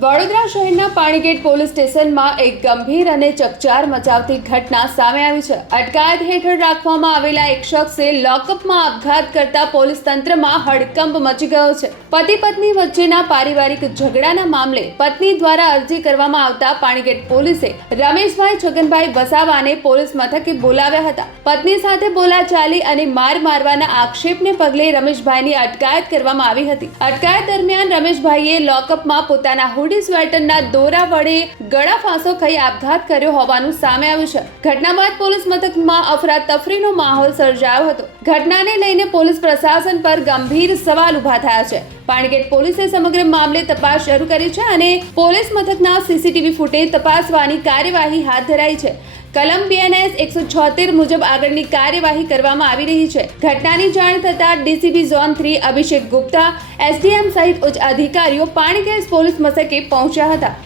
વડોદરા શહેરના પાણીગેટ પોલીસ સ્ટેશનમાં એક ગંભીર અને ચકચાર મચાવતી ઘટના સામે આવી છે। અટકાયત હેઠળ રાખવામાં આવેલા એક શખ્સે લોકઅપમાં આપઘાત કરતા પોલીસ તંત્રમાં હડકંપ મચી ગયો છે। પતિ પત્ની વચ્ચેના પારિવારિક ઝઘડાના મામલે પત્ની દ્વારા અરજી કરવામાં આવતા પાણીગેટ પોલીસે રમેશભાઈ છગનભાઈ વસાવાને પોલીસ મથકે બોલાવ્યા હતા। પત્ની સાથે બોલાચાલી અને માર મારવાના આક્ષેપને પગલે રમેશભાઈની અટકાયત કરવામાં આવી હતી। અટકાયત દરમિયાન રમેશભાઈએ લોકઅપમાં પોતાના હુડી સ્વેટરના દોરા વડે ગળા ફાંસો ખાઈ આપઘાત કર્યો હોવાનું સામે આવ્યું છે। ઘટના બાદ પોલીસ મથકમાં અફરાતફરીનો માહોલ સર્જાયો હતો। ઘટનાને લઈને પોલીસ પ્રશાસન પર ગંભીર સવાલ ઊભા થયા છે। પાણીગેટ પોલીસે સમગ્ર મામલે તપાસ શરૂ કરી છે અને પોલીસ મથકના સીસીટીવી ફૂટેજ તપાસવાની કાર્યવાહી હાથ ધરાઈ છે। કલમ BNS 176 મુજબ આગળની કાર્યવાહી કરવામાં આવી રહી છે। ઘટનાની જાણ થતાં ડીસીપી ઝોન 3 અભિષેક ગુપ્તા, SDM સહિત ઉચ્ચ અધિકારીઓ પાણીગેટ પોલીસ મથકે પહોંચ્યા હતા।